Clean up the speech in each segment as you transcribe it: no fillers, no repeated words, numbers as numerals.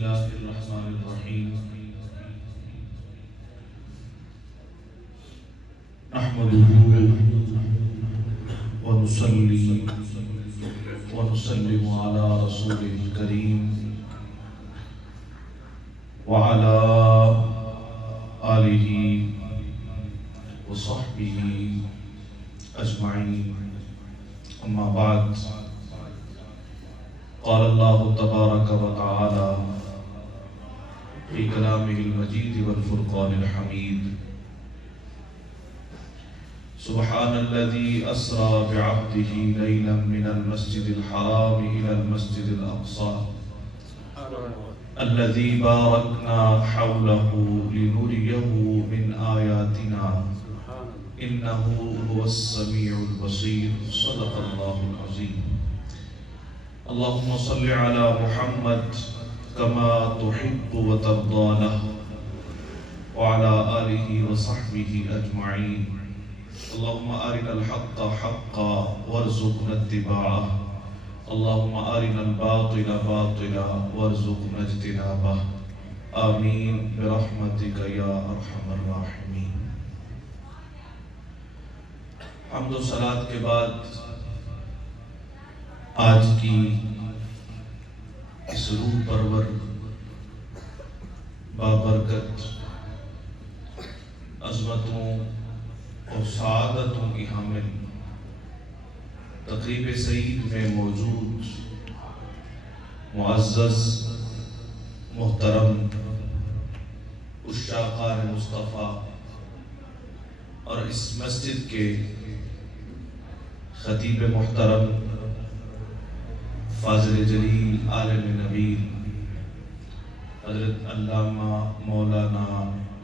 الله الرحمن الرحيم نحمده ونصلي ونسلم على رسوله الكريم وعلى آله وصحبه أجمعين أما بعد قال الله تبارك وتعالى في كلامه المجيد والفرقان الحميد سبحان الذي أسرى بعبده ليلا من المسجد الحرام إلى المسجد الأقصى الذي باركنا حوله لنريه من آياتنا إنه هو السميع البصير صدق الله العظيم اللهم صل على محمد كما تحب وترضى له وعلى آله وصحبه أجمعين اللهم أرنا الحق حقا وارزقنا اتباعه اللهم أرنا الباطل باطلا وارزقنا اجتنابه آمين برحمتك يا أرحم الراحمين. حمد و صلاة کے بعد آج کی اس روح پرور بابرکت عظمتوں اور سعادتوں کی حامل تقریب سعید میں موجود معزز محترم عشاقان مصطفیٰ اور اس مسجد کے خطیب محترم فاضل جلیل عالم نبیل حضرت علامہ مولانا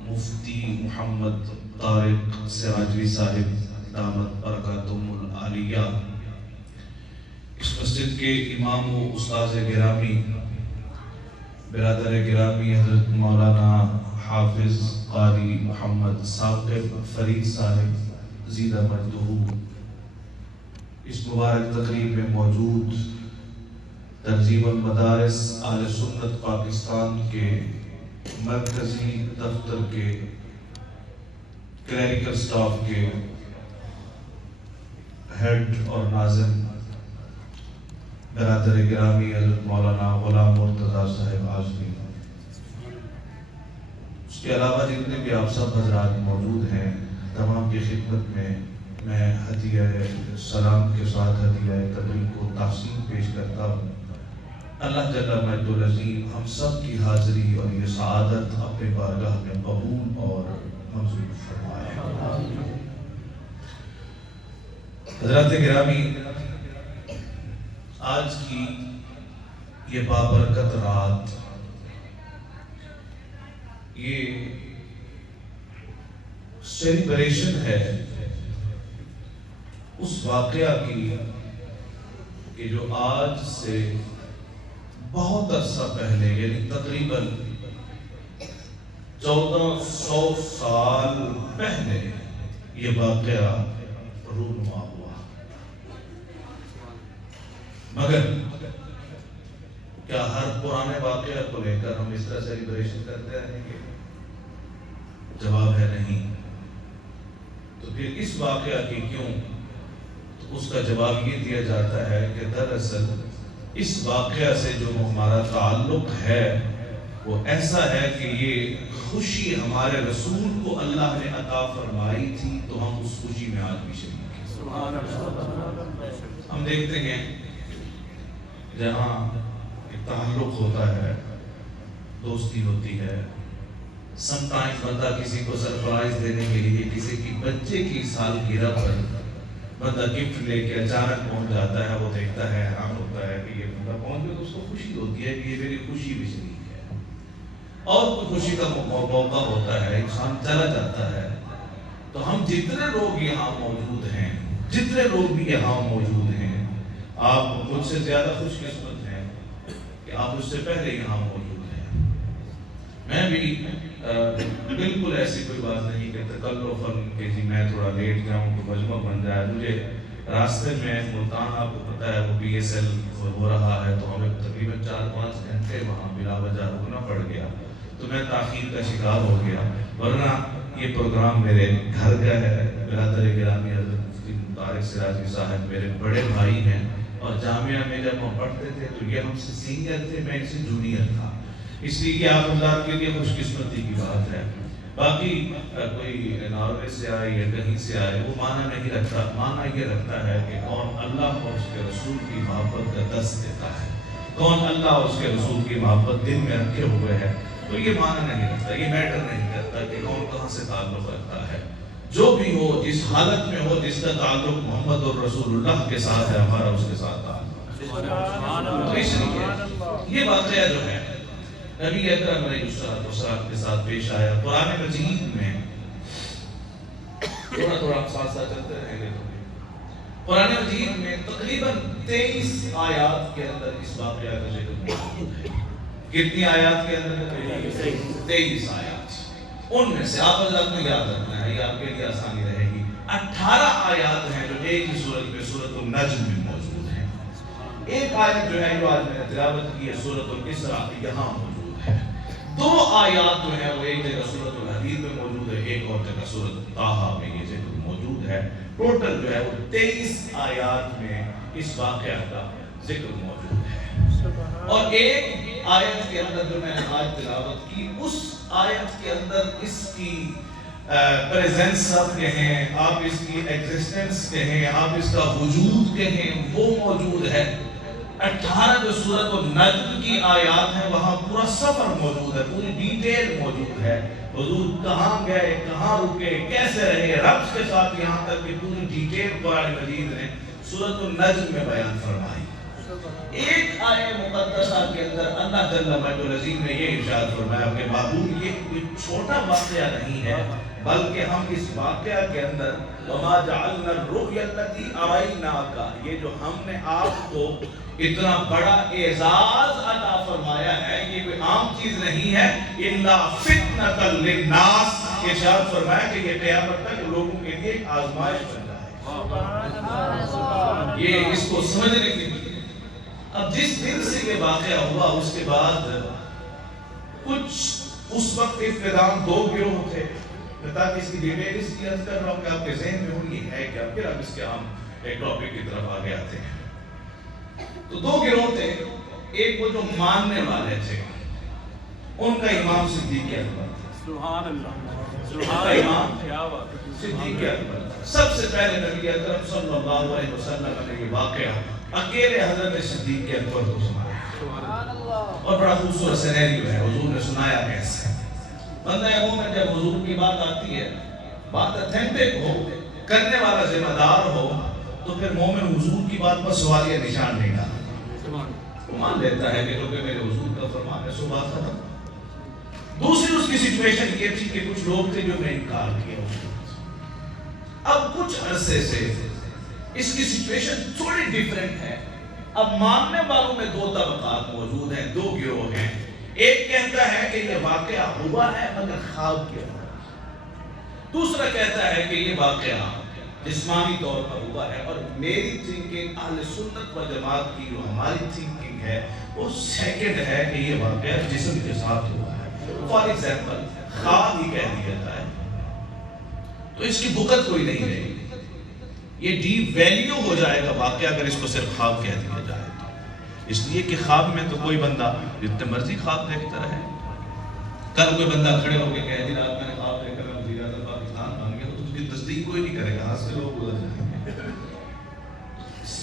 مفتی محمد طارق سراجوی صاحب دامت برکاتہم العالیہ، اس مسجد کے امام و استاذ گرامی برادر گرامی حضرت مولانا حافظ قاری محمد ثاقب فرید صاحب زیدہ مجدہ، اس مبارک تقریب میں موجود تنظیم المدارس اہل سنت پاکستان کے مرکزی دفتر کے کلیریکل سٹاف کے ہیڈ اور ناظم برادر گرامی حضرت مولانا غلام مرتضیٰ صاحب اعظمی، اس کے علاوہ جتنے بھی آپ سب حضرات موجود ہیں تمام کی خدمت میں میں ہدیہ سلام کے ساتھ ہدیہ تبریک کو تحسین پیش کرتا ہوں. اللہ جل مجدہ العظیم ہم سب کی حاضری اور یہ سعادت اپنے بارگاہ میں قبول اور منظور فرمائے. حضرات گرامی، آج کی یہ بابرکت رات یہ سیلیبریشن ہے اس واقعہ کی کہ جو آج سے بہت عرصہ پہلے یعنی تقریباً 1400 سال پہلے یہ واقعہ رونما ہوا. مگر کیا ہر پرانے واقعہ کو لے کر ہم اس طرح سیلیبریشن کرتے رہیں گے؟ جواب ہے نہیں. تو پھر اس واقعہ کی کیوں؟ تو اس کا جواب یہ دیا جاتا ہے کہ دراصل اس واقعہ سے جو ہمارا تعلق ہے وہ ایسا ہے کہ یہ خوشی ہمارے رسول کو اللہ نے عطا فرمائی تھی، تو ہم اس خوشی میں آج بھی شریک ہیں. ہم دیکھتے ہیں جہاں ایک تعلق ہوتا ہے، دوستی ہوتی ہے، سم ٹائم بندہ کسی کو سرپرائز دینے کے لیے کسی کی بچے کی سالگرہ پر بندہ گفٹ لے کے اچانک پہنچ جاتا ہے. وہ دیکھتا ہے، حیران ہوتا ہے کہ یہ بندہ پہنچ گیا، تو اس کو خوشی ہوتی ہے کہ یہ میری خوشی بھی شریک ہے. اور کوئی خوشی کا موقع ہوتا ہے، انسان چلا جاتا ہے. تو ہم جتنے لوگ یہاں موجود ہیں، جتنے لوگ بھی یہاں موجود ہیں، آپ مجھ سے زیادہ خوش قسمت ہیں کہ آپ اس سے پہلے یہاں موجود ہیں. میں بھی بالکل ایسی کوئی بات نہیں کہ تکلفاً کہ جی میں تھوڑا لیٹ جاؤں تو مجمع بن جائے. مجھے راستے میں ملتان آپ کو پتہ ہے وہ PSL ہو رہا ہے تو ہمیں تقریباً 4-5 گھنٹے وہاں بلا وجہ رکنا پڑ گیا، تو میں تاخیر کا شکار ہو گیا، ورنہ یہ پروگرام میرے گھر کا ہے۔ برادر گرامی حضرت مفتی طارق سراجی صاحب میرے بڑے بھائی ہیں، اور جامعہ میں جب ہم پڑھتے تھے تو یہ ہم سے سینئر تھے، میں ان سے جونیئر تھا، اس لیے کہ آپ اللہ کے لیے خوش قسمتی کی بات ہے۔ باقی کوئی ناروے سے آئے یا کہیں سے آئے وہ معنی نہیں رکھتا، معنی یہ رکھتا ہے کہ کون اللہ اور اس کے رسول کی محبت کا درس دیتا ہے، کون اللہ اور اس کے رسول کی محبت دل میں رکھے ہوئے ہے، تو یہ معنی نہیں رکھتا، یہ میٹر نہیں کرتا کہ کون کہاں سے تعلق رکھتا ہے۔ جو بھی ہو، جس حالت میں ہو، جس کا تعلق محمد اور رسول اللہ کے ساتھ ہے، ہمارا اس کے ساتھ تعلق ہے۔ تو اس لیے یہ واقعہ جو ہے نبی اکرم علیہ السلام کے ساتھ پیش آیا۔ قرآن مجید میں تھوڑا ساتھ چلتے رہیں گے، قرآن مجید میں تقریباً 23 آیات کے اندر اس واقعہ کا ذکر موجود ہے۔ کتنی آیات کے اندر؟ 23 آیات۔ ان میں سے آپ حضرات کو یاد رکھنا ہے، یہ آپ کے لیے آسانی رہے گی، 18 آیات ہیں جو ایک ہی سورت میں سورۃ النجم میں موجود ہیں۔ ایک آیت جو ہے جو آج میں نے تلاوت کی ہے سورۃ الاسراء، یہاں موجود ہے۔ 2 آیات جو ہے وہ ایک جگہ سورۃ الحدید میں موجود ہے، ایک اور جگہ سورۃ طٰہٰ میں یہ ذکر موجود ہے۔ ٹوٹل جو ہے وہ 23 آیات میں اس واقعہ کا ذکر موجود ہے، اور ایک آیت کے اندر جو میں نے آج تلاوت کی، اس آیت کے اندر اس کی پریزنس آپ کہیں، آپ اس کی ایگزسٹنس کہیں، آپ اس کا وجود کہیں، وہ موجود ہے۔ 18 جو سورۃ النجم کی آیات ہیں وہاں پورا سفر موجود ہے، پوری ڈیٹیل موجود ہے، حضور کہاں گئے، کہاں رکے، کیسے رہے رب کے ساتھ، یہاں تک کہ پوری ڈیٹیل قرآن مجید نے سورۃ النجم میں بیان فرمائی۔ ایک آیہ مقدسہ کے اندر اللہ جل مجدہ العظیم نے یہ ارشاد فرمایا کہ معبود یہ کوئی چھوٹا واقعہ نہیں ہے، بلکہ ہم اس واقعہ کے اندر وما جعلنا الرؤیا التي اریناک، یہ جو ہم نے آپ کو اتنا بڑا اعزاز عطا فرمایا ہے، یہ کوئی عام چیز نہیں ہے، الا فتنۃ للناس، ارشاد فرمایا کہ یہ قیامت تک لوگوں کے لیے آزمائش بن رہا ہے، یہ اس کو سمجھنے کے لیے۔ اب جس دن سے یہ واقعہ ہوا اس کے بعد کچھ اس وقت ابتداءً 2 گروہ تھے، تاکہ اس کی ڈیٹیل اس کی عرض کر رہا ہوں کہ آپ کے ذہن میں ہوں یہ ہے کیا، پھر اب اس کے ہم ایک ٹاپک کی طرف آگے آتے ہیں۔ تو 2 گروہ تھے، ایک وہ جو ماننے والے تھے، ان کا امام صدیق اکبر تھا، سبحان اللہ، امام صدیق اکبر تھا۔ سب سے پہلے نبی اکرم صلی اللہ علیہ وسلم نے یہ واقعہ اکیلے حضرت صدیق اکبر کو سنایا، اور بڑا خوبصورت سینیریو ہے، حضور نے سنایا کیسے۔ بندہ مومن جب حضور کی بات آتی ہے، بات اتھینٹک ہو، کرنے والا ذمہ دار ہو، تو پھر مومن حضور کی بات پر سوالیہ نشان نہیں ڈالتا، وہ مان لیتا ہے کہ کیونکہ میرے حضور کا فرمان ہے سو بات ختم۔ دوسری اس کی سچویشن یہ تھی کہ کچھ لوگ تھے جو نے انکار کیا۔ اب کچھ عرصے سے اس کی سچویشن تھوڑی ڈیفرنٹ ہے۔ اب ماننے والوں میں 2 طبقات موجود ہیں، 2 گروہ ہیں۔ ایک کہتا ہے کہ یہ واقعہ ہوا ہے مگر خواب کے اندر، دوسرا کہتا ہے کہ یہ واقعہ جسمانی طور پر ہوا ہے، اور میری تھنکنگ اہل سنت و جماعت کی جو ہماری تھنکنگ ہے وہ سیکنڈ ہے کہ یہ واقعہ جسم کے ساتھ ہوا ہے۔ فار ایگزامپل خواب ہی کہہ دیا جائے تو اس کی بغت کوئی نہیں رہے گی، یہ ڈی ویلیو ہو جائے گا واقعہ اگر اس کو صرف خواب کہہ دیا جائے تو، اس لیے کہ خواب میں تو کوئی بندہ جتنے مرضی خواب دیکھتا رہے۔ کل کوئی بندہ کھڑے ہو کے کہہ دی رات میں نے خواب دیکھ کر میں وزیر اعظم پاکستان بن گیا، تو اس کی تصدیق کوئی نہیں کرے گا، ہاتھ سے لوگ گزر جائیں گے۔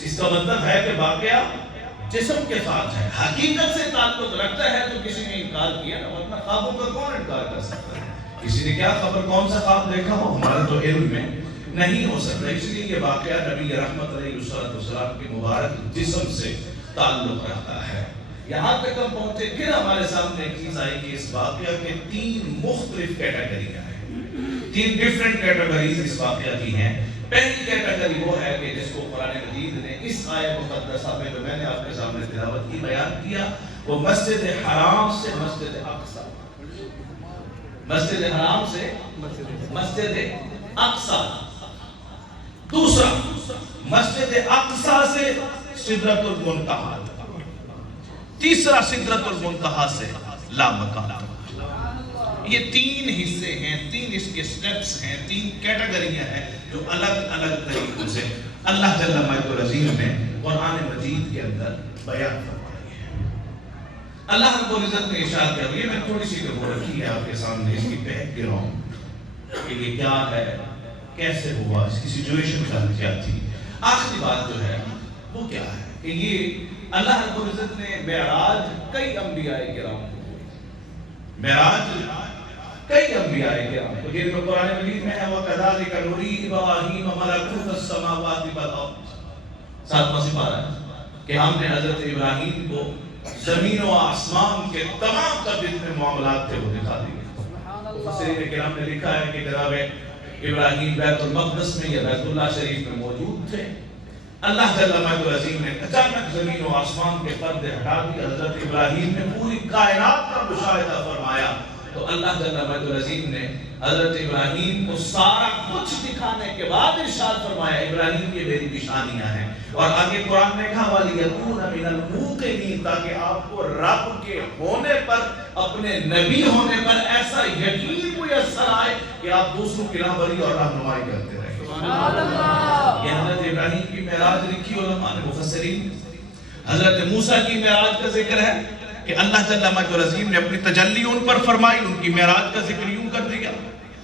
اس کا مطلب ہے کہ واقعہ جسم کے ساتھ ہے، حقیقت سے تعلق رکھتا ہے، تو کسی نے انکار کیا نا، ورنہ خوابوں کا کون انکار کر سکتا ہے؟ کسی نے کیا خبر کون سا خواب دیکھا ہو، ہمارے تو علم میں نہیں ہو سکتا۔ اس لیے یہ واقعہ نبی رحمت علیہ السلام کی مبارک جسم سے تعلق رکھتا ہے۔ یہاں تک ہم پہنچے، پھر ہمارے سامنے ایک چیز آئی کہ اس واقعہ کے 3 مختلف کیٹیگریاں ہیں، 3 ڈیفرنٹ کیٹیگریز اس واقعہ کی ہیں۔ پہلی کیٹیگری وہ ہے کہ جس کو قرآن مجید نے اس آیت مقدسہ میں جو میں نے آپ کے سامنے تلاوت کی بیان کیا، وہ مسجد حرام سے مسجد اقصی، مسجد حرام سے مسجد اقصی، دوسرا مسجد اقصی سے سدرۃ المنتہا، تیسرا سدرۃ المنتہا سے لامکان۔ یہ تین حصے ہیں، تین اس کے سٹیپس ہیں، تین کیٹیگریاں ہیں جو الگ الگ طریقوں سے اللہ جل مجدہ العظیم نے قرآن مجید کے اندر بیان فرمائی ہے۔ اللہ رب العزت نے ارشاد کیا، یہ میں تھوڑی سی وہ رکھی ہے آپ کے سامنے، اس کی بیک گراؤنڈ کہ یہ کیا ہے، کیسے ہوا، اس کی سچویشن کیا تھی۔ آخری بات جو ہے وہ کیا ہے کہ یہ اللہ رب العزت نے معراج کئی انبیاء کرام کو، معراج کئی انبیاء کرام کو، جن میں قرآن مجید میں ہے وَكَذَلِكَ نُرِي إِبْرَاهِيمَ مَلَكُوتَ السَّمَاوَاتِ وَالْأَرْضِ، 7واں سپارہ ہے کہ ہم نے حضرت ابراہیم کو زمین و آسمان کے تمام تر جتنے معاملات تھے وہ دکھا دیے۔ مفسرین کرام نے لکھا ہے کہ جناب ابراہیم بیت المقدس میں یا بیت اللہ شریف میں موجود تھے، اللہ جل مجدہ العظیم نے اچانک زمین و آسمان کے پردے ہٹا دیے، حضرت ابراہیم نے پوری کائنات کا مشاہدہ فرمایا، تو اللہ جل مجدہ العظیم نے حضرت ابراہیم کو سارا کچھ دکھانے کے بعد ارشاد فرمایا ابراہیم یہ میری نشانیاں ہیں، اور آگے قرآن نے کہا وَلِيَكُونَ مِنَ الْمُوقِنِينَ، تاکہ آپ کو رب کے ہونے پر، اپنے نبی ہونے پر ایسا یقین میسر آئے کہ آپ دوسروں کی راہبری اور رہنمائی کرتے رہیں۔ یہ حضرت ابراہیم کی معراج لکھی علماء نے، مفسرین۔ حضرت موسیٰ کی معراج کا ذکر ہے کہ اللہ جل مجدہ العظیم نے اپنی تجلی ان پر فرمائی، ان کی معراج کا ذکر یوں کر دیا۔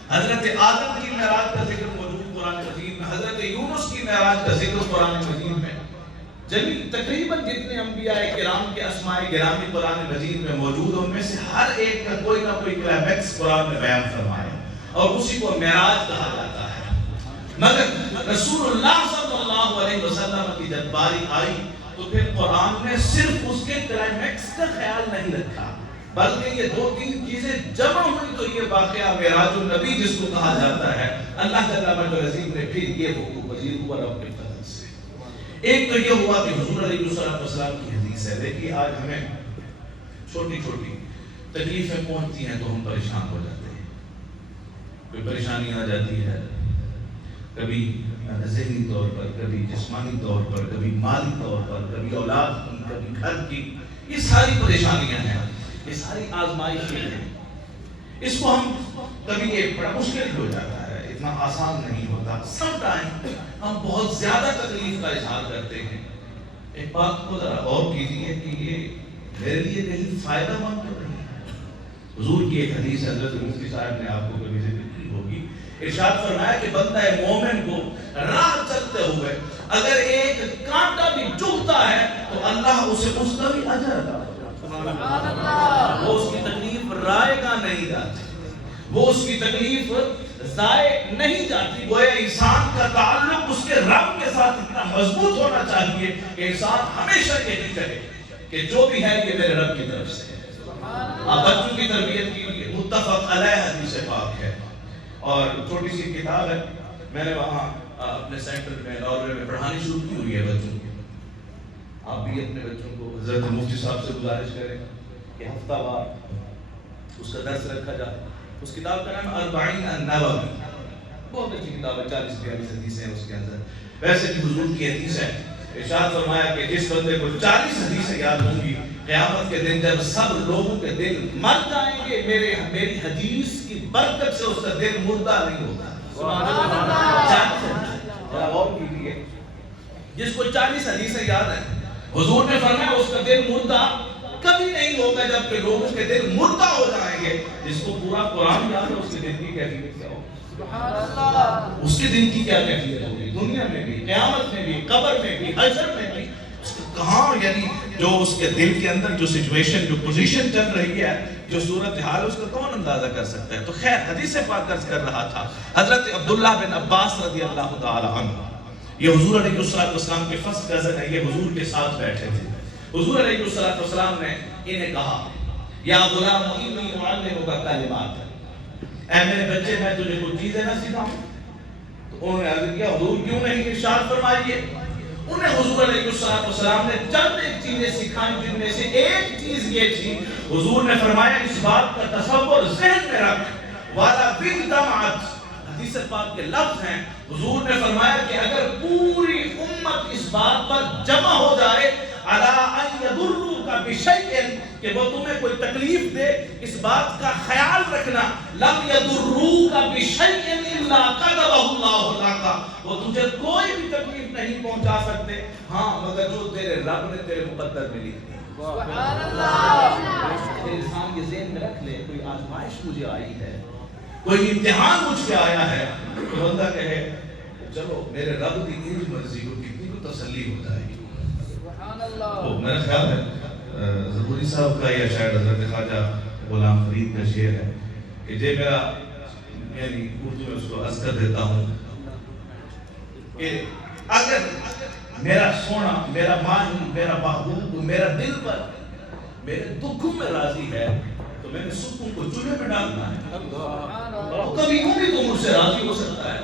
حضرت آدم کی معراج کا ذکر موجود قرآن مجید میں، حضرت یونس کی معراج کا ذکر قرآن مجید میں، تقریباً جتنے انبیاء کرام کے اسماء گرامی قرآن مجید میں موجود ہیں، ان میں سے ہر ایک کا کوئی نہ کوئی کلائمیکس قرآن میں بیان فرمایا، اور اسی کو معراج کہا جاتا ہے۔ مگر رسول اللہ صلی اللہ علیہ وسلم کی جب باری آئی تو پھر قرآن نے صرف اس کے کلائمیکس کا خیال نہیں رکھا، بلکہ یہ دو تین چیزیں جمع ہوئی تو یہ واقعہ معراج النبی جس کو کہا جاتا ہے، اللہ جل مجدہ العظیم نے پھر یہ حکم پذیر ہوا رب کے فضل سے۔ ایک تو یہ ہوا کہ حضور علیہ السلام کی حدیث ہے، دیکھیے آج ہمیں چھوٹی چھوٹی تکلیفیں پہنچتی ہیں تو ہم پریشان ہو جاتے ہیں، کوئی پریشانی آ جاتی ہے، کبھی ذہنی طور پر، کبھی جسمانی طور پر، کبھی مالی طور پر، کبھی اولاد کی، کبھی گھر کی، یہ ساری پریشانیاں ہیں، یہ ساری آزمائشیں ہیں۔ اس کو ہم کبھی یہ بڑا مشکل ہو جاتا ہے، اتنا آسان نہیں ہوتا۔ سم ٹائم ہم بہت زیادہ تکلیف کا اظہار کرتے ہیں۔ ایک بات کو ذرا غور کیجیے کہ یہ میرے لیے کہیں فائدہ مند تو نہیں ہے۔ حضور کی ایک حدیث حضرت مفتی صاحب نے آپ کو کبھی ذکر کی ہوگی، ارشاد فرمایا کہ بندہ مومن کو راہ چلتے ہوئے اگر ایک کانٹا بھی چبھتا ہے تو اللہ اسے اس کا بھی اجر عطا فرماتا ہے، وہ اس کی تکلیف رائے گا نہیں جاتی، وہ اس کی تکلیف ضائع نہیں جاتی۔ گویا انسان کا تعلق اس کے رب کے ساتھ اتنا مضبوط ہونا چاہیے کہ انسان ہمیشہ یہی کہے کہ جو بھی ہے یہ میرے رب کی طرف سے ہے۔ آپ بچوں کی تربیت کی لیے متفق علیہ حدیث پاک ہے، اور چھوٹی سی کتاب ہے، میں نے وہاں اپنے سینٹر میں ناروے میں پڑھانی شروع کی ہوئی ہے بچوں کو۔ آپ بھی اپنے بچوں کو حضرت مفتی صاحب سے گزارش کریں کہ ہفتہ وار اس کا درس رکھا جائے۔ اس کتاب کا نام اربعین النووی، بہت اچھی کتاب ہے، 40-42 حدیثیں ہیں اس کے اندر۔ ویسے بھی حضور کی حدیث ہے، ارشاد فرمایا کہ جس بندے کو 40 حدیثیں یاد ہوں گی، قیامت کے دن جب سب لوگوں کے دل مر جائیں گے، میری حدیث کی برکت سے اس کا دل مردہ نہیں ہوگا۔ غور کیجیے، جس کو 40 حدیثیں یاد ہیں، حضور نے فرمایا اس کا دل مردہ کبھی نہیں ہوگا جب کہ لوگوں کے دل مردہ ہو جائیں گے۔ جس کو پورا قرآن یاد ہے اس کے دل کی کیفیت کیا ہوگی، اس کے دل کی کیا کیفیت ہوگی، دنیا میں بھی، قیامت میں بھی، قبر میں بھی، حشر میں بھی، کہاں یعنی جو اس کے دل کے اندر جو سچویشن، جو پوزیشن چل رہی ہے، جو صورتحال، اس کا کون اندازہ کر سکتا ہے۔ تو خیر حدیث پاک عرض کر رہا تھا، حضرت عبداللہ بن عباس رضی اللہ تعالی عنہ، یہ حضور علیہ السلام کے فرسٹ کزن ہے، یہ حضور کے ساتھ بیٹھے تھے۔ حضور علیہ السلام نے انہیں کہا یا غلام انی اعلمک کلمات، اے میرے بچے میں تجھے کچھ چیزیں نہ سکھاؤں؟ تو انہوں نے عرض کیا حضور کیوں نہیں، ارشاد فرمائیے۔ انہیں حضور علیہ السلام نے چند ایک چیزیں سکھائیں، جن میں سے ایک چیز یہ تھی، حضور نے فرمایا اس بات کا تصور ذہن میں رکھ، وَلَا بِالْدَمْعَةِ حدیث پاک کے لفظ ہیں. حضور نے فرمایا کہ اگر پوری امت اس بات پر جمع ہو جائے علی ان یضروک بشیء کہ وہ تمہیں کوئی تکلیف دے، اس بات کا خیال رکھنا، لم یضروک بشیء الا كتبه اللہ لك، وہ تجھے کوئی بھی تکلیف نہیں پہنچا سکتے ہاں مگر جو تیرے رب نے تیرے مقدر میں لکھ دی. سبحان اللہ. انسان کے ذہن میں رکھ لے کوئی آزمائش مجھے آئی ہے، کوئی امتحان مجھ پہ آیا ہے، تو بندہ کہے چلو میرے رب کی اتنی مرضی کو کتنی کو تسلی ہو جائے گی. سبحان اللہ. تو میرا خیال ہے ضروری صاحب کا یا شاید حضرت خواجہ غلام فرید کا شعر ہے کہ جے میرا یعنی اردو میں اس کو عرض کر دیتا ہوں کہ اگر میرا سونا، میرا ماہی، میرا محبوب میرا دل پر میرے دکھوں میں راضی ہے تو میں نے سکوں کو چولہے میں ڈالنا ہے. کبھی یوں بھی تو مجھ سے راضی ہو سکتا ہے،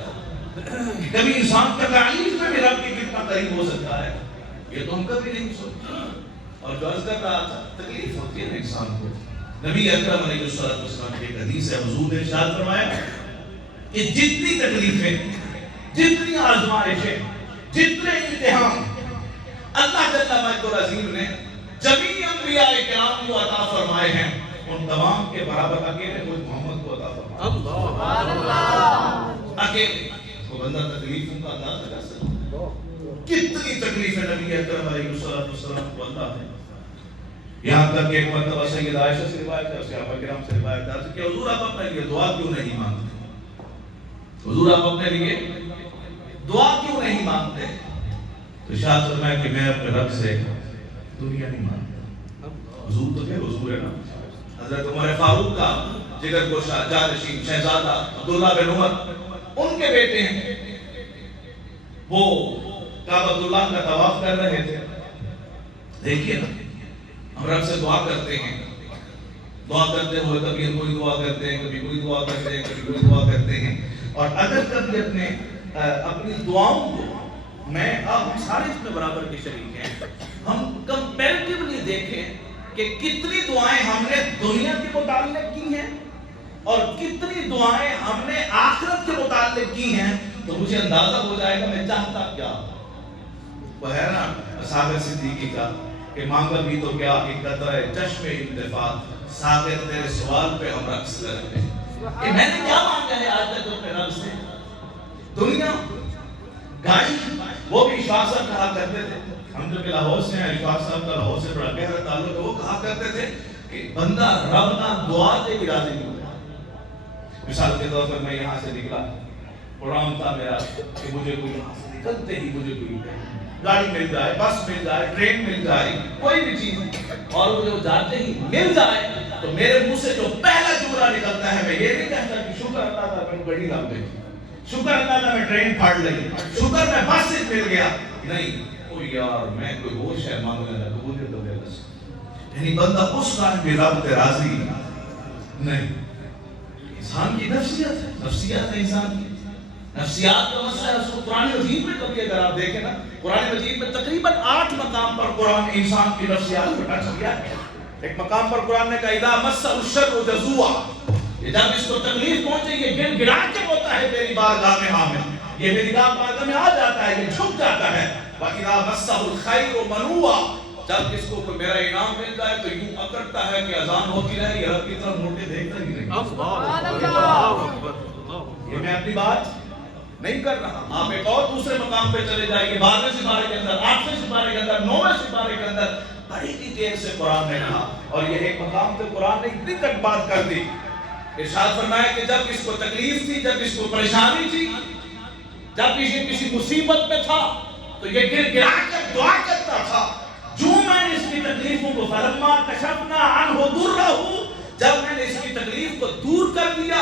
کبھی انسان تکالیف میں بھی رب کے کتنا قریب ہو سکتا ہے، یہ تو ہم کبھی نہیں سوچتے. اور جو عرض کر رہا تھا تکلیف ہوتی ہے انسان کو. نبی اکرم علیہ السلام کی ایک حدیث ہے، حضور نے ارشاد فرمایا کہ جتنی تکلیفیں، جتنی آزمائشیں، جتنے امتحان اللہ جل مجدہ العظیم نے جمیع انبیاء کرام کو عطا فرمائے ہیں، ان تمام کے برابر اکیلے مجھ محمد کو عطا فرمائے. سبحان اللہ. اکیلے وہ بندہ تکلیفوں کا اندازہ کر سکتا کتنی تکلیفیں نبی اکرم علیہ السلام کو اللہ ہے. یہاں تک کہ ایک مرتبہ سید عائشہ سے روایت ہے، صحابہ کرام سے روایت ہے کہ حضور آپ اپنے لیے دعا کیوں نہیں مانگتے؟ حضور آپ اپنے لیے دعا کیوں نہیں مانگتے؟ تو ارشاد فرمایا کہ میں اپنے رب سے دنیا نہیں مانگتا. حضور تو کیا حضور ہے نا. حضرت عمر فاروق کا جگر گوشہ جانشین شہزادہ عبداللہ بن عمر ان کے بیٹے ہیں، وہ کعبۃ اللہ کا طواف کر رہے تھے. دیکھیے نا ہم رب سے دعا کرتے ہیں، دعا کرتے ہوئے کبھی کوئی دعا کرتے ہیں، کبھی کوئی دعا کرتے ہیں، کبھی کوئی دعا کرتے ہیں. اور اگر کبھی اپنی دعاؤں کو میں آپ سارے اس میں برابر کے شریک ہیں، ہم کمپیریٹیولی دیکھیں کہ کتنی دعائیں ہم نے دنیا کے متعلق کی ہیں اور کتنی دعائیں ہم نے آخرت کے متعلق کی ہیں، تو مجھے اندازہ ہو جائے گا میں چاہتا کیا. وہ ہے نا صابر صدیقی کا کہ مانگا بھی تو کیا ایک قطرہ چشم انتفاع، ساغر تیرے سوال پہ ہم رقص کرتے ہیں. کہ میں نے کیا مانگا ہے آج تک اپنے رب سے؟ دنیا، گاڑی. وہ بھی اشفاق صاحب کہا کرتے تھے، ہم جو لاہور سے ہیں، اشفاق صاحب کا لاہور سے بڑا گہرا تعلق ہے، وہ کہا کرتے تھے کہ بندہ رب نہ دعا دے بھی راضی نہیں ہوتا. مثال کے طور پر میں یہاں سے نکلا، پروگرام تھا میرا کہ مجھے کوئی یہاں سے نکلتے ہی مجھے کوئی گاڑی مل جائے، بس مل جائے، ٹرین مل جائے، کوئی بھی چیز، اور وہ جو جاتے ہی مل جائے تو میرے منہ سے جو پہلا جملہ نکلتا ہے میں یہ نہیں کہتا کہ شکر اللہ تعالیٰ میں گاڑی لگ گئی، شکر اللہ تعالیٰ میں ٹرین پھاڑ لگی، شکر میں بس سے مل گیا. نہیں، او یار میں کوئی اور شے مانگنے لگا تو مجھے تو دے بس. یعنی بندہ اس ٹائم بھی رب سے راضی نہیں. انسان کی نفسیات ہے، نفسیات ہے انسان کی. نفسیات کا مسئلہ ہے. اس کو قرآن مجید میں کبھی اگر آپ دیکھیں نا، قرآن مجید میں تقریباً 8 مقام پر قرآن انسان کی نفسیات کو ٹچ کیا ہے. ایک مقام پر قرآن نے کہا اذا مس الشر جزوعا، جب اس کو تکلیف پہنچے یہ گڑ گڑا کے ہوتا ہے میری بارگاہ میں حاضر، یہ میری بارگاہ میں آ جاتا ہے، یہ جھک جاتا ہے. وَإِذَا مَسَّهُ الْخَيْرُ مَنُوعًا، جب اس کو کوئی میرا انعام مل جائے تو یوں اکڑتا ہے کہ اذان ہوتی رہے، یہ رب کی طرف موڑ کے دیکھتا ہی نہیں. یہ میں اپنی بات نہیں کر رہا. آپ ایک اور دوسرے مقام پہ چلے جائیے، 12ویں سپارے کے اندر، 8ویں سپارے کے اندر، 9ویں سپارے کے اندر بڑی ڈیٹیل سے قرآن نے کہا. اور یہ ایک مقام پہ قرآن نے اتنی تک بات کر دی، ارشاد فرمایا کہ جب اس کو تکلیف تھی، جب اس کو پریشانی تھی، جب کسی مصیبت میں تھا تو یہ گر گرا کر دعا کرتا تھا. جو میں نے اس کی تکلیفوں کو فلما کشفنا عنہ ضرہ، جب میں نے اس کی تکلیف کو دور کر دیا،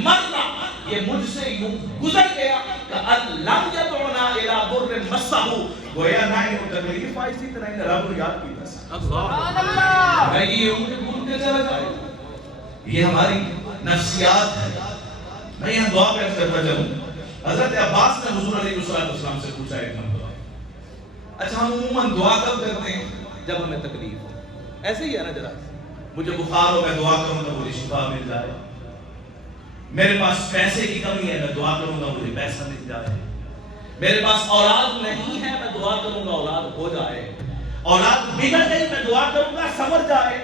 مرنا یہ مجھ سے یوں گزر گیا کہ لم یدعنا الی ضر مسہ، گویا نہ ہی وہ تکلیف آئی تھی نہ رب کو یاد کیا. سبحان اللہ. میں یہ عمر بھولتے چلا جائے، یہ ہماری نفسیات ہے. میں یہاں دعا پیش کرتا چلوں. حضرت عباس نے حضور علیہ السلام سے پوچھا ایک مرتبہ، اچھا ہم عموماً دعا کب کرتے ہیں؟ جب ہمیں تکلیف ہو. ایسے ہی ہے نا، ذرا مجھے بخار ہو میں دعا کروں تو مجھے شفا مل جائے. میرے پاس پیسے کی کمی ہے، میں دعا کروں گا مجھے پیسہ مل جائے. میرے پاس اولاد نہیں ہے، میں دعا کروں گا اولاد ہو جائے. اولاد بگڑ گئی، میں دعا کروں گا سنور جائے.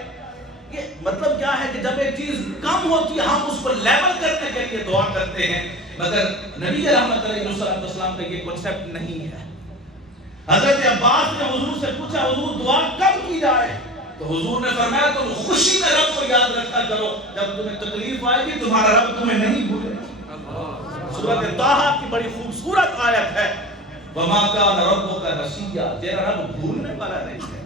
یہ مطلب کیا ہے کہ جب ایک چیز کم ہوتی ہے ہم اس پر لیول کرنے کے لیے دعا کرتے ہیں، مگر نبی رحمت علیہ السلام کا یہ کنسپٹ نہیں ہے. حضرت عباس نے حضور سے پوچھا حضور دعا کب کی جائے؟ تو حضور نے فرمایا تم خوشی میں رب کو یاد رکھا کرو، جب تمہیں تکلیف آئے گی تمہارا رب تمہیں نہیں بھولے. سورۃ طٰہٰ کی بڑی خوبصورت آیت ہے، وَمَا كَانَ رَبُّكَ نَسِيًّا، تیرا رب بھولنے والا نہیں ہے،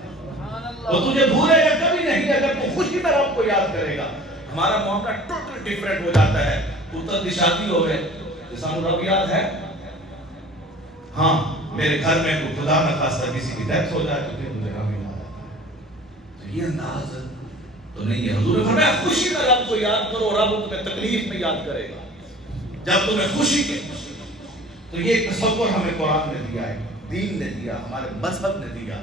وہ تجھے بھولے گا کبھی نہیں اگر تو خوشی میں رب کو یاد کرے گا. ہمارا معاملہ ٹوٹل ڈیفرنٹ ہو جاتا ہے. پتر کی شادی ہو گئے کہ سانو رب یاد ہے. ہاں میرے گھر میں کوئی خدا نہ خواستہ کسی کی ڈیتھ ہو جائے تو پھر مجھے رب یاد آتا ہے. تو یہ انداز تو نہیں ہے. حضور نے فرمایا خوشی میں رب کو یاد کرو، رب تمہیں تکلیف میں یاد کرے گا جب تمہیں خوشی کے. تو یہ تصور ہمیں قرآن نے دیا ہے، دین نے دیا، ہمارے مذہب نے دیا.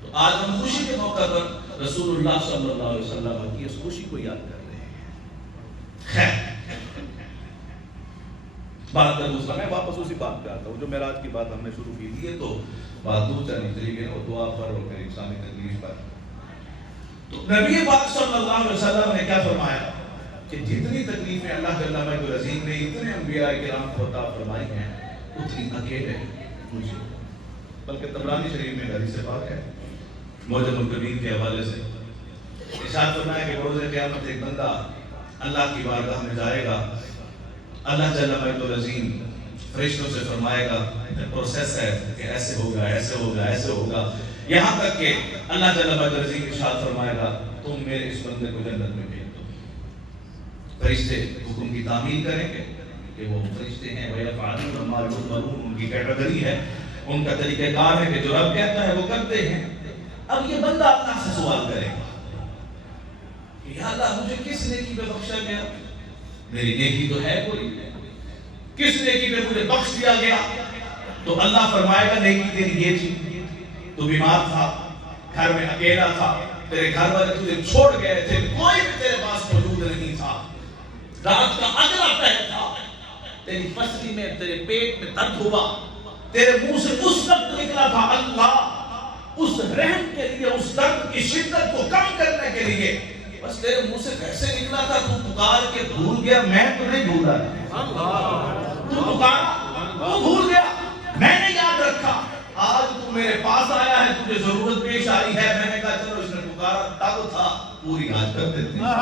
تو آج ہم خوشی کے موقع پر رسول اللہ صلی اللہ علیہ وسلم کی اس خوشی کو یاد کر رہے ہیں. خیر بات کا دوسرا، میں واپس اسی بات پہ آتا ہوں جو معراج کی بات ہم نے شروع کی تھی. تو بات دور چلی گئی وہ دعا پر اور پھر انسانی تکلیف پر. تو نبی پاک صلی اللہ علیہ وسلم نے کیا فرمایا کہ جتنی تکلیفیں اللہ جل مجدہ العظیم نے اتنے انبیاء کرام کو عطا فرمائی ہیں اتنی اکیلے مجھے. بلکہ طبرانی شریف میں حدیث پاک ہے معجم الکبیر کے حوالے سے ارشاد فرمایا کہ روز قیامت ایک بندہ اللہ کی بارگاہ میں جائے گا. اللہ جل مجدہ العظیم فرشتوں سے فرمائے گا پروسیس ہے کہ ایسے ہوگا ایسے ہوگا ایسے ہوگا، یہاں تک کہ اللہ جل مجدہ العظیم ارشاد فرمائے گا تم میرے اس بندے کو جنت میں بھیج دو. فرشتے حکم کی تعمیل کریں گے کہ وہ فرشتے ہیں وَيَفْعَلُونَ مَا يُؤْمَرُونَ، ان کی کیٹیگری ہے، ان کا طریقہ کار ہے کہ جو رب کہتا ہے وہ کرتے ہیں. اب یہ بندہ اللہ سے سوال کرے گا کہ یا اللہ مجھے کس نیکی پہ بخشا گیا؟ میری نیکی تو ہے کوئی، کس نیکی پہ مجھے بخش دیا گیا؟ تو اللہ فرمائے گا نیکی تیری یہ تھی، تو بیمار تھا، گھر میں اکیلا تھا، تیرے گھر والے تجھے چھوڑ گئے تھے، کوئی بھی تیرے پاس موجود نہیں تھا، رات کا اگلا پہر تھا، تیری پسلی میں تیرے پیٹ میں درد ہوا، تیرے منہ سے اس وقت نکلا تھا اللہ اس رحم کے لیے، اس درد کی شدت کو کم کرنے کے لیے، بس تیرے منہ سے کیسے نکلا تھا تو پکار کے بھول گیا. میں تو نہیں بھولا، تو پکارا تو بھول گیا، میں نے یاد رکھا. آج تو میرے پاس آیا ہے، تجھے ضرورت پیش آئی ہے، میں نے کہا چلو اس نے پکارا تب تھا پوری آج کر دیتے ہیں،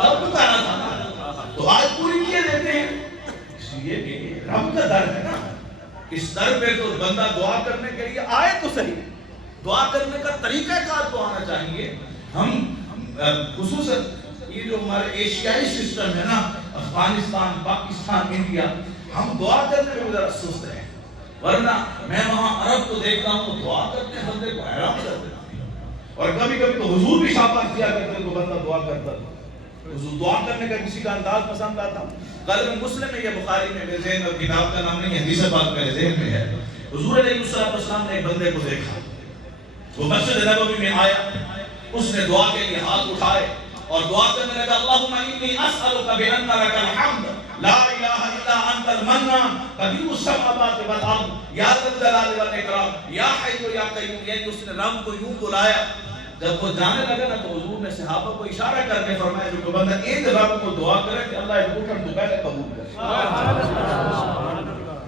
تب پکارا تھا تو آج پوری کیے دیتے ہیں. اس لیے کہ رب کا در ہے نا، اس در پہ تو بندہ دعا کرنے کے لیے آئے تو صحیح. دعا کرنے کا طریقہ کار تو آنا چاہیے. ہم خصوصاً یہ جو ہمارے ایشیائی سسٹم ہے نا، افغانستان، پاکستان، انڈیا، ہم دعا کرنے میں ذرا سست ہیں. ورنہ میں وہاں عرب کو دیکھتا ہوں دعا کرتے ہیں بندے کو حیران کر دیتا ہوں. اور کبھی کبھی تو حضور بھی شاباش کیا کرتے تو بندہ دعا کرتا تھا. حضور دعا کرنے کا کسی کا انداز پسند آتا. قلب مسلم ہے، یہ بخاری میں میرے ذہن اور کتاب کا نام نہیں ہے، حدیث پاک میرے ذہن میں ہے. حضور علیہ السلام نے ایک بندے کو دیکھا، وہ مسجد نبوی میں آیا، اس نے دعا کے لیے ہاتھ اٹھائے اور دعا کرنے لگا اللہم انی اسألک بان لک الحمد لا الہ الا انت المنان بدیع السماوات والارض یا ذا الجلال والاکرام یا حی یا قیوم. یعنی اس نے رب کو یوں بلایا. جب وہ جانے لگا نا تو حضور نے صحابہ کو اشارہ کر کے فرمایا جو کہ بندہ ایک رب کو دعا کرے کہ اللہ ایک اٹھن تو پہلے قبول کرے.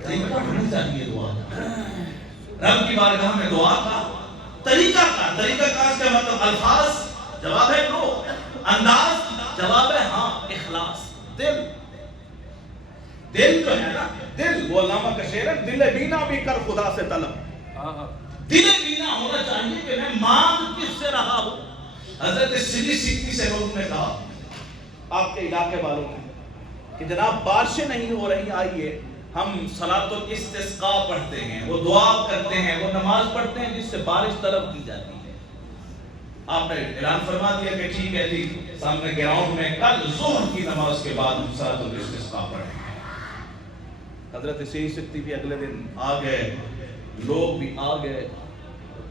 طریقہ ہمیں چاہیے دعا، رب کی بارگاہ میں دعا کا طریقہ کار کا مطلب الفاظ جواب ہے نو، انداز جواب ہے ہاں، اخلاص. دل جو ہے نا، دل وہ علامہ کا شعر ہے، دل بینا بھی کر خدا سے طلب. دل بینا ہونا چاہیے کہ میں مانگ کس سے رہا ہوں. حضرت سلی سکتی سے لوگوں نے کہا آپ کے علاقے والوں نے کہ جناب بارشیں نہیں ہو رہی، آئیے ہم صلاۃ الاستسقاء پڑھتے ہیں، وہ دعا کرتے ہیں، وہ نماز پڑھتے ہیں جس سے بارش طلب کی جاتی ہے. آپ نے اعلان فرما دیا کہ ٹھیک ہے جی، سامنے گراؤنڈ میں کل ظہر کی نماز کے بعد ہم صلاۃ الاستسقاء پڑھیں گے. حضرت سلی سکتی بھی اگلے دن آ گئے، لوگ بھی آ گئے.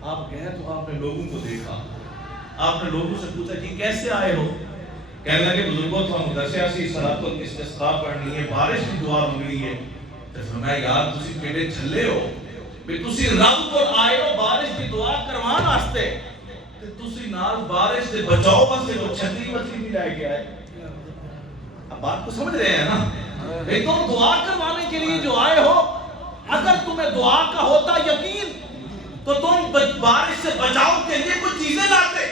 آپ گئے تو آپ نے لوگوں کو دیکھا، آپ نے لوگوں سے پوچھا کہ کیسے آئے ہو؟ کہنے لگے بزرگوں تو ہم دسیا سی صلاۃ الاستسقاء پڑھنی ہے، بارش کی دعا منگنی ہے۔ تو فرمایا یار تسی کیڑے چھلے ہو بھی تسی رب کو آئے ہو بارش کی دعا کروان واسطے تے تسی نال بارش سے بچاؤ واسطے وہ چھتری وتری بھی لے کے آئے۔ اب بات کو سمجھ رہے ہیں نا؟ بھئی تم دعا کروانے کے لیے جو آئے ہو، اگر تمہیں دعا کا ہوتا یقین تو تم بارش سے بچاؤ کے لیے کچھ چیزیں لاتے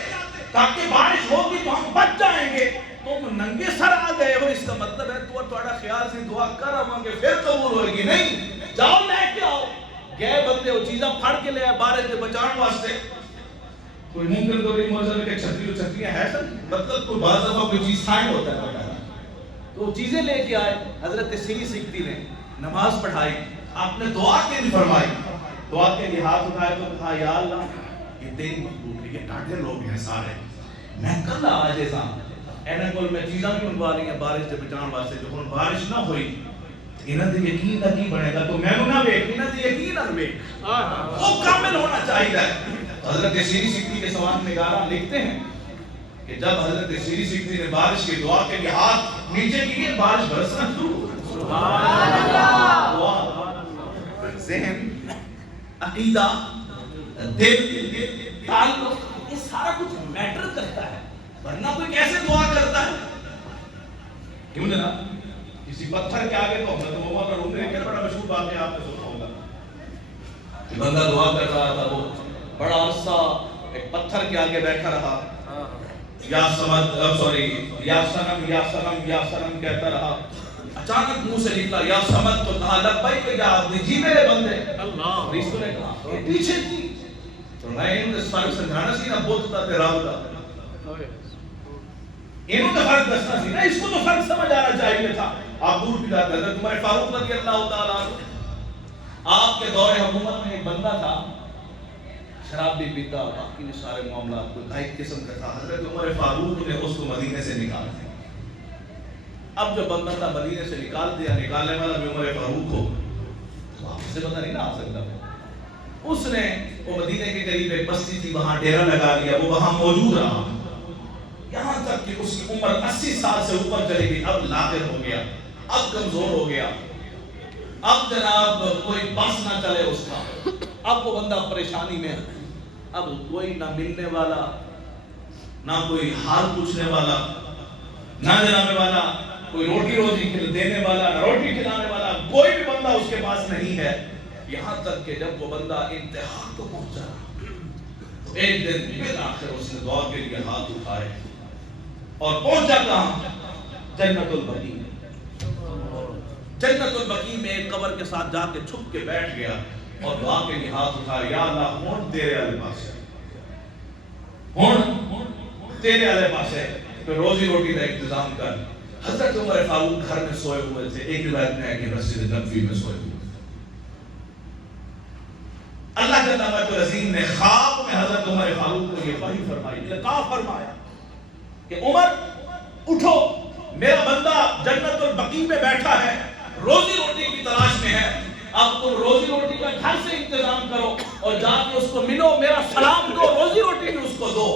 تاکہ بارش ہوگی تو ہم بچ جائیں گے۔ تم ننگے سر آ گئے ہو، اس کا مطلب ہے تو تھوڑا خیال سے دعا کر آواں گے پھر قبول ہوئے گی، نہیں جاؤ لے کے آؤ۔ گئے بندے وہ چیزاں پھڑ کے لے آئے بارش سے بچاؤ واسطے۔ کوئی ممکن تو نہیں موزل کے چھتری و چھتریاں ہے سر، مطلب کوئی بعض دفعہ کوئی چیز سائن ہوتا ہے وغیرہ، تو وہ چیزیں لے کے آئے۔ حضرت سیری سکتی نے نماز پڑھائی، آپ نے دعا کے لیے فرمائی، دعا کے لیے ہاتھ اٹھائے تو کہا یا اللہ یہ تیری مخلوق ہے، یہ ڈاٹے لوگ ہیں سارے، میں کل آج ایسا اینن کول میں چیزاں بھی منگوا رہی ہیں بارش سے بچان واسطے، جو ہن بارش نہ ہوئی انہاں دے یقین دا کی بنے گا، تو میں نہ ویکھ انہاں دے یقین نہ ویکھ، وہ کامل ہونا چاہیے۔ حضرت سیری سکتی کے سوال نگارہ لکھتے ہیں کہ جب حضرت سیری سکتی نے بارش کی دعا کے لیے ہاتھ نیچے کیے بارش برسنا شروع ہو۔ سبحان اللہ۔ ذہن، عقیدہ، دل، تعلق، یہ سارا کچھ میٹر کرتا ہے، ورنہ کوئی کیسے دعا کرتا ہے؟ کیوں جناب؟ کسی پتھر کے آگے تو حضرت محمد اور عمر کا بڑا مشہور واقعہ آپ نے سنا ہوگا کہ بندہ دعا کر رہا تھا، وہ بڑا عرصہ ایک پتھر کے آگے بیٹھا رہا، یا سمد سوری یا سنم یا سنم یا سنم کہتا رہا۔ اچانک منہ سے نکلا یا سمد، تو کہا لبیک یا عبدی، جی میرے بندے۔ اللہ رسول نے کہا یہ پیچھے تھی تو میں انہوں نے فرق سمجھانا سی نا، بولتا تے راولا انہوں نے فرق دسنا سی نا، اس کو تو فرق سمجھ آنا چاہیے تھا۔ آپ دور بھی جاتے ہیں، تمہارے فاروق رضی اللہ تعالیٰ آپ کے دور حکومت میں ایک بندہ تھا، شراب بھی پیتا، باقی نے سارے معاملات کو ایک قسم کا تھا۔ حضرت عمر فاروق نے اس کو مدینے سے نکال دیا۔ اب جو بندہ تھا مدینے سے نکال دیا، نکالنے والا بھی عمر فاروق ہو، تو آپ سے پتہ نہیں نہ آ سکتا۔ اس نے وہ مدینے کے قریب ایک بستی تھی، وہاں ڈیرا لگا لیا، وہ وہاں موجود رہا یہاں تک کہ اس کی عمر 80 سال سے اوپر چلی گئی۔ اب لاغر ہو گیا، اب کمزور ہو گیا، اب جناب کوئی بس نہ چلے اس کا، اب وہ بندہ پریشانی میں، اب کوئی نہ ملنے والا، نہ کوئی حال پوچھنے والا، نہ جناب والا کوئی روٹی روزی دینے والا، نہ روٹی کھلانے والا، کوئی بھی بندہ اس کے پاس نہیں ہے۔ یہاں تک کہ جب وہ بندہ انتہا کو پہنچا تو ایک دن بالآخر اس نے دعا کے لیے ہاتھ اٹھائے اور پہنچا کہاں؟ جنت البقیع۔ جنت البقیع میں ایک قبر کے ساتھ جا کے چھپ کے بیٹھ گیا اور دعا کے لیے ہاتھ اٹھائے، یا اللہ ہون تیرے والے پاس ہے، ہون تیرے والے پاس ہے، تو روزی روٹی کا انتظام کر۔ حضرت عمر فاروق گھر میں سوئے ہوئے تھے، ایک روایت میں ہے کہ مسجد نبوی میں سوئے ہوئے تھے۔ اللہ جل وعلا عظیم نے خواب میں حضرت عمر فاروق کو یہ وحی فرمائی، لقا فرمایا کہ عمر اٹھو، میرا بندہ جنت البقیع میں بیٹھا ہے، روزی روٹی کی تلاش میں ہے، اب تم روزی روٹی کا گھر سے انتظام کرو اور جا کے اس کو ملو، میرا سلام دو، روزی روٹی بھی اس کو دو۔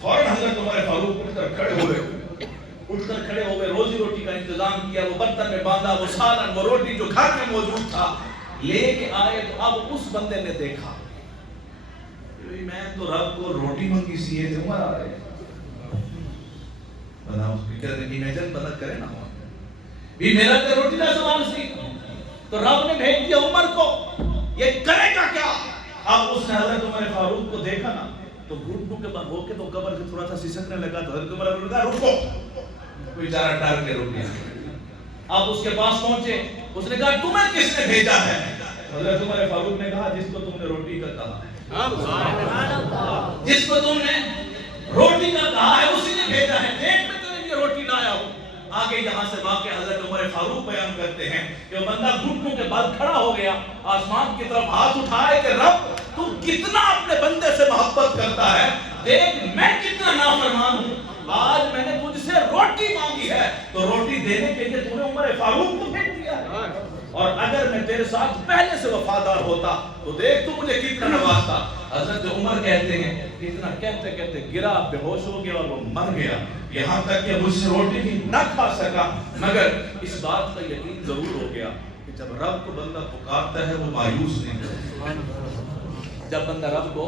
فوراً حضرت عمر فاروق اٹھ کر کھڑے ہوئے، روزی روٹی کا انتظام کیا، وہ برتن میں باندھا، وہ سالن، وہ روٹی جو گھر میں موجود تھا لے کے آئے۔ تو اب اس بندے نے دیکھا میں تو رب کو روٹی منگی سی ہے، عمر آ رہے امیجن پتہ کرے نا بھی میرا تو روٹی کا سوال سی، تو رب نے بھیج دیا عمر کو، یہ کرے گا کیا؟ اب اس نے حضرت عمر فاروق کو دیکھا نا تو گھٹنوں کے بعد ہو کے تو قبر سے تھوڑا سا سسکنے لگا، تو حضرت عمر نے کہا رکو، کوئی چارہ ٹار کے روٹی۔ اب اس کے پاس پہنچے، اس نے کہا تمہیں کس نے بھیجا ہے؟ حضرت عمر فاروق نے کہا جس کو تم نے روٹی کا کہا ہے، جس کو تم نے روٹی کا کہا ہے اسی نے بھیجا ہے، دیکھ میں تمہیں یہ روٹی لایا ہوں۔ آگے یہاں سے واقعہ حضرت عمر فاروق بیان کرتے ہیں کہ وہ بندہ گھٹنوں کے بعد کھڑا ہو گیا، آسمان کی طرف ہاتھ اٹھائے کہ رب تو کتنا اپنے بندے سے محبت کرتا ہے، دیکھ میں کتنا نافرمان ہوں، آج میں نے تجھ سے روٹی مانگی ہے تو روٹی دینے کے لیے تو نے عمر فاروق کو بھیج دیا ہے، اور اگر میں تیرے ساتھ پہلے سے وفادار ہوتا تو دیکھ تو مجھے کتنا نوازتا۔ حضرت عمر کہتے ہیں اتنا کہتے کہتے گرا، بے ہوش ہو گیا اور وہ مر گیا، یہاں تک کہ مجھ سے روٹی بھی نہ کھا سکا، مگر اس بات کا یقین ضرور ہو گیا کہ جب رب کو بندہ پکارتا ہے وہ مایوس نہیں کرتا، جب بندہ رب کو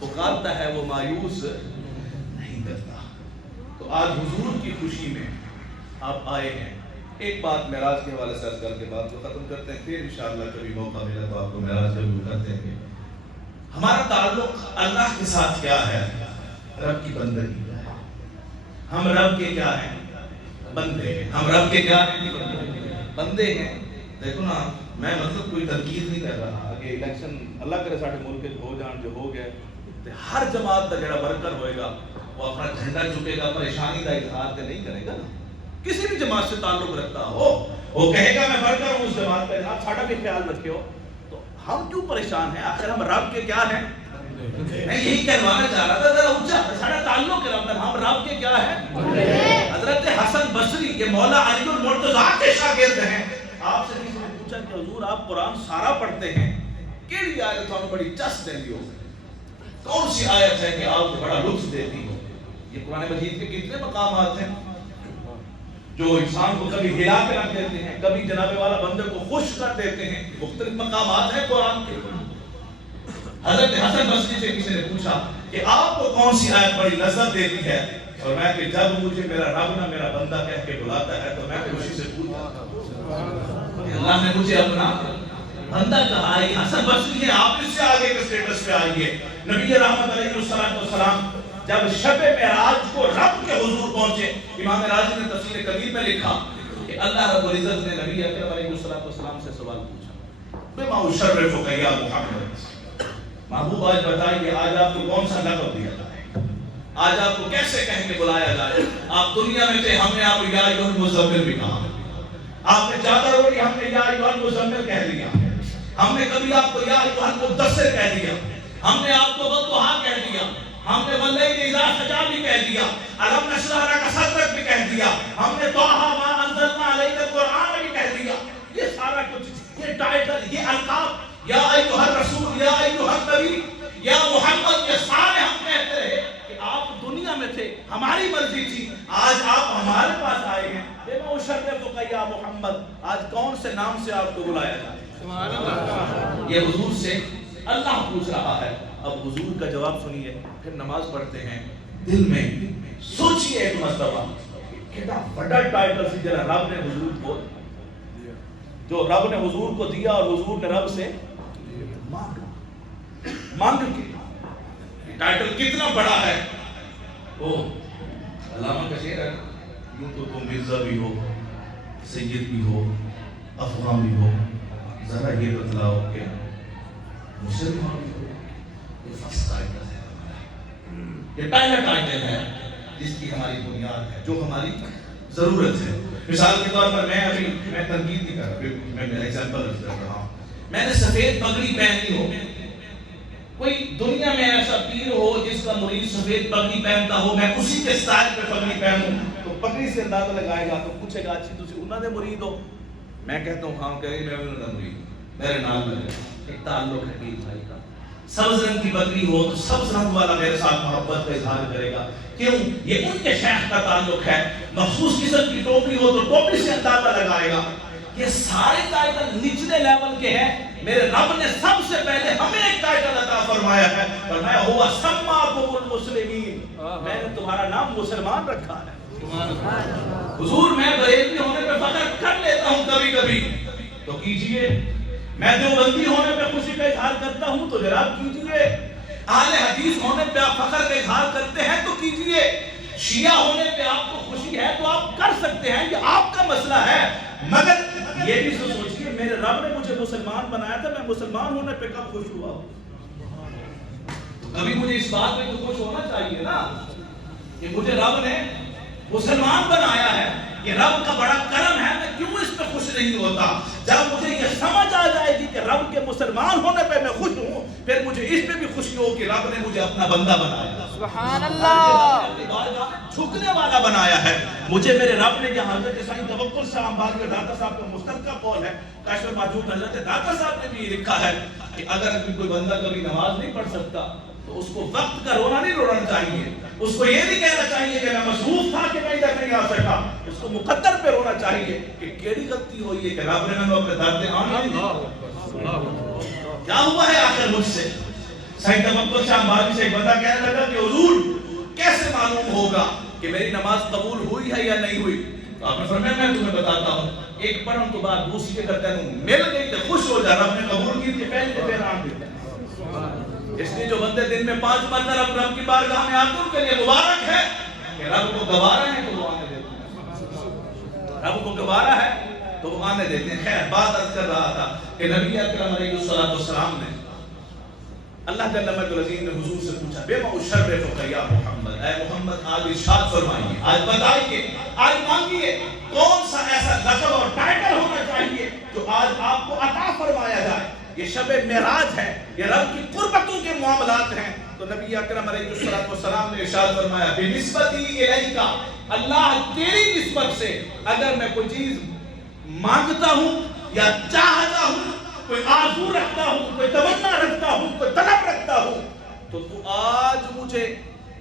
پکارتا ہے وہ مایوس نہیں کرتا۔ تو آج حضور کی خوشی میں آپ آئے ہیں۔ ایک بات معراج کے حوالے سے عرض کر کے بات کو ختم کرتے ہیں، پھر انشاءاللہ کبھی موقع ملا تو آپ کو معراج ضرور کرتے ہیں۔ ہمارا تعلق اللہ کے ساتھ کیا ہے؟ رب کی بندگی ہے۔ ہم رب کے کیا ہیں؟ بندے ہیں۔ ہم رب کے کیا ہیں؟ بندے ہیں۔ دیکھو نا، میں مطلب کوئی تنقید نہیں کر رہا کہ الیکشن اللہ کرے ساڈے ملک ہو جان جو ہو گئے، ہر جماعت کا جڑا ورکر ہوئے گا وہ اپنا جھنڈا چکے گا، پریشانی کا اظہار نہیں کرے گا نا۔ کسی بھی جماعت سے تعلق رکھتا ہو وہ کہے گا میں ورکر ہوں اس جماعت کا، آپ ساڈا بھی خیال رکھو۔ تو ہم کیوں پریشان ہیں؟ آخر ہم رب کے کیا ہیں؟ میں یہی کہلوانا چاہ رہا تھا، ذرا اونچا ساڈا تعلق رب سے، ہم رب کے کیا ہیں؟ حضرت حسن بصری یہ مولا علی المرتضیٰ کے شاگرد ہیں۔ آپ سے کسی نے پوچھا کہ حضور آپ قرآن سارا پڑھتے ہیں، کیڑی آیت تھانوں بڑی چس دیندی ہو؟ کون سی آیت ہے کہ آپ کو بڑا لطف دیتی ہو؟ یہ قرآن مجید کے کتنے مقامات ہیں جو انسان کو کبھی ہلا کے رکھ دیتے ہیں، کبھی جناب والا بندے کو خوش کر دیتے ہیں، مختلف مقامات ہیں قرآن کے۔ حضرت حسن بصری سے کسی نے پوچھا کہ آپ کو کون سی آیت بڑی لذت دیتی ہے؟ اور میں کہ جب مجھے میرا رب نہ میرا بندہ کہہ کے بلاتا ہے تو میں خوشی سے پوچھتا اللہ نے مجھے اپنا بندہ کہا ہے۔ حسن بصری ہے، آپ اس سے آگے کے سٹیٹس پہ آئیے۔ نبی رحمت علیہ السلام جب شب معراج کو رب کے حضور پہنچے، امام راضی نے تفسیر کبیر میں لکھا کہ اللہ رب العزت نے نبی اکرم علیہ السلام سے سوال پوچھا، بما اشرفک یا محمد، محبوب آج بتائیے آج آپ کو کون سا لقب دیا جائے، آج آپ کو کیسے کہہ کے بلایا جائے؟ آپ دنیا میں تھے، ہم نے آپ کو یا ایھا المزمل بھی کہا، آپ نے چادر اوڑھی، ہم نے یا ایھا المزمل کہہ دیا، ہم نے کبھی آپ کو یا ایھا المدثر کہہ دیا، ہم نے آپ کو والضحیٰ کہہ دیا، ہم نے واللیل اذا سجا بھی کہہ دیا، الم نشرح لک صدرک بھی کہہ دیا، ہم نے طٰہٰ ما انزلنا علیک القرآن بھی کہہ دیا۔ یہ سارا کچھ، یہ ٹائٹل، یہ القاب، یا ایھا الرسول، یا ایھا النبی، یا محمد، یہ سارے ہم کہتے رہے کہ آپ دنیا میں تھے، ہماری مرضی تھی، آج آپ ہمارے پاس آئے ہیں، بما اشرفک یا محمد، آج کون سے نام سے آپ کو بلایا جائے؟ سبحان اللہ۔ یہ حضور سے اللہ پوچھ رہا ہے۔ اب حضور کا جواب سنیے، پھر نماز پڑھتے ہیں۔ دل میں سوچئے ایک مرتبہ کتنا بڑا ٹائٹل سی جرا رب نے حضور کو، جو رب نے حضور کو دیا اور حضور نے رب سے مانگ کے، ٹائٹل کتنا بڑا ہے۔ وہ علامہ کا شعر ہے، یوں تو تم مرزا بھی ہو، سید بھی ہو، افغان بھی ہو، ذرا یہ بتلاؤ کہ مسلمان بھی ہو۔ یہ فرسٹ ٹائٹل ہے، یہ پہلا ٹائٹل ہے جس کی ہماری بنیاد ہے، جو ہماری ضرورت ہے۔ مثال کے طور پر میں تنقید نہیں کر رہا، میں ایگزامپل کر رہا ہوں۔ میں نے سفید پگڑی پہنی ہو، کوئی دنیا میں ایسا پیر ہو جس کا مرید سفید پگڑی پہنتا ہو، میں اسی کے سٹائل پہ پگڑی پہنوں تو پگڑی سے اندازہ لگائے گا، تو پوچھے گا اچھی تسی انہاں دے مرید ہو؟ میں کہتا ہوں ہاں، کہے میں انہاں دا مرید ہوں، میرے نام لگے۔ ایک تعلق ہے پیر بھائی کا، سبز رنگ کی بکری ہو تو سبز رنگ والا میرے ساتھ محبت کا اظہار کرے گا، کیوں؟ یہ ان کے شیخ کا تعلق ہے۔ مخصوص قسم کی ٹوپی ہو تو ٹوپی سے اندازہ لگائے گا۔ یہ سارے ٹائٹل نچلے لیول کے ہیں، میرے رب نے سب سے پہلے ہمیں ایک ٹائٹل عطا فرمایا ہے، فرمایا ہوا سماکم المسلمین، میں نے تمہارا نام مسلمان رکھا ہے۔ حضور میں بریلوی ہونے پہ فخر کر لیتا ہوں کبھی کبھی، تو کیجئے۔ میں دیوبندی ہونے پہ خوشی کا اظہار کرتا ہوں تو جناب کیجئے۔ اہل حدیث ہونے پہ آپ فخر کا اظہار کرتے ہیں تو کیجئے۔ شیعہ ہونے پہ آپ کو خوشی ہے تو آپ کر سکتے ہیں، یہ آپ کا مسئلہ ہے، مگر یہ بھی سوچئے میرے رب نے مجھے مسلمان بنایا تھا، میں مسلمان ہونے پہ کب خوش ہوا؟ کبھی مجھے اس بات میں تو خوش ہونا چاہیے نا کہ مجھے رب نے مسلمان بنایا ہے، یہ رب کا بڑا کرم ہے، میں کیوں اس پہ خوش نہیں ہوتا؟ جب مجھے یہ سمجھ آ جائے گی کہ رب کے مسلمان ہونے پہ میں خوش ہوں، پھر مجھے اس پہ بھی خوشی ہو کہ رب نے مجھے اپنا بندہ بنایا، سبحان اللہ، جھکنے والا بنایا ہے مجھے میرے رب نے۔ جہاں حضرت سائیں توکل صاحب امباری اور داتا صاحب کا مشترکہ قول ہے، کاشف موجود حضرت داتا صاحب نے بھی یہ لکھا ہے کہ اگر کوئی بندہ کبھی نماز نہیں پڑھ سکتا تو اس کو وقت کا رونا نہیں رونا چاہیے، اس کو یہ نہیں کہنا چاہیے کہ میں مصروف تھا کہ میں ادھر نہیں آ سکا، اس کو مقدر پہ رونا چاہیے کہ کیڑی غلطی ہوئی ہے کہ رب نے میں اپنے در پہ آنے دیا، کیا ہوا ہے آخر مجھ سے۔ سائیں توکل صاحب امباری سے ایک بندہ کہنے لگا کہ حضور کیسے معلوم ہوگا کہ میری نماز قبول ہوئی ہے یا نہیں ہوئی؟ تو آپ نے فرمایا میں تمہیں بتاتا ہوں، ایک پڑھن تو بعد دوسری کے کرتے ہیں مل گئی تو خوش ہو جا، رب نے قبول کی تھی پہلے تو پھر آن دیتا ہے۔ اس لیے جو بندے دن میں 5 مرتبہ رب کی بارگاہ میں آتے ہیں ان کے لیے مبارک ہے کہ رب کو گوارا ہے تو وہ آنے دیتے ہیں، رب کو گوارا ہے تو وہ آنے دیتے ہیں۔ خیر بات عرض کر رہا تھا کہ نبی اکرم علیہ السلام نے اللہ جل وعلا نے حضور سے پوچھا بما اشرف یا محمد، اے محمد آج ارشاد فرمائیے، آج بتائیے، آج مانگیے کون سا ایسا لقب اور ٹائٹل ہونا چاہیے جو آج آپ کو عطا فرمایا جائے۔ یہ شب معراج ہے، یہ رب کی قربتوں کے معاملات ہیں۔ تو نبی اکرم علیہ السلام نے ارشاد فرمایا بنسبتی الیکا، اللہ تیری نسبت سے اگر میں کوئی چیز مانگتا ہوں یا چاہتا ہوں، کوئی آرزو رکھتا ہوں، کوئی تمنا رکھتا ہوں، کوئی طلب رکھتا ہوں، تو آج مجھے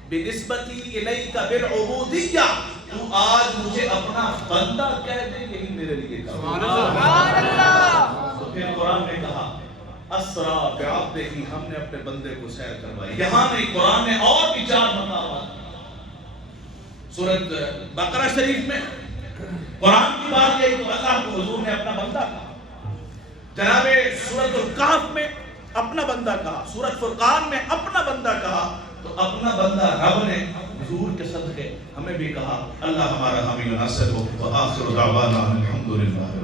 بنسبتی الیک بالعبودیہ، تو آج مجھے اپنا بندہ کہہ دے، یہی میرے لیے کافی۔ سبحان اللہ۔ تو پھر قرآن نے کہا اسرا بعبدہ، ہم نے اپنے بندے کو سیر کروائی۔ یہاں نہیں، قرآن نے اور بھی 4 مقامات سورۃ بقرہ شریف میں قرآن کی بات یہی تو اللہ کو حضور نے اپنا بندہ کہا، جناب سورۃ الکہف میں اپنا بندہ کہا، سورۃ فرقان میں اپنا بندہ کہا، تو اپنا بندہ رب نے حضور کے صدقے ہمیں بھی کہا۔ اللہ ہمارا حامی و ناصر ہو، وآخر دعوانا الحمدللہ۔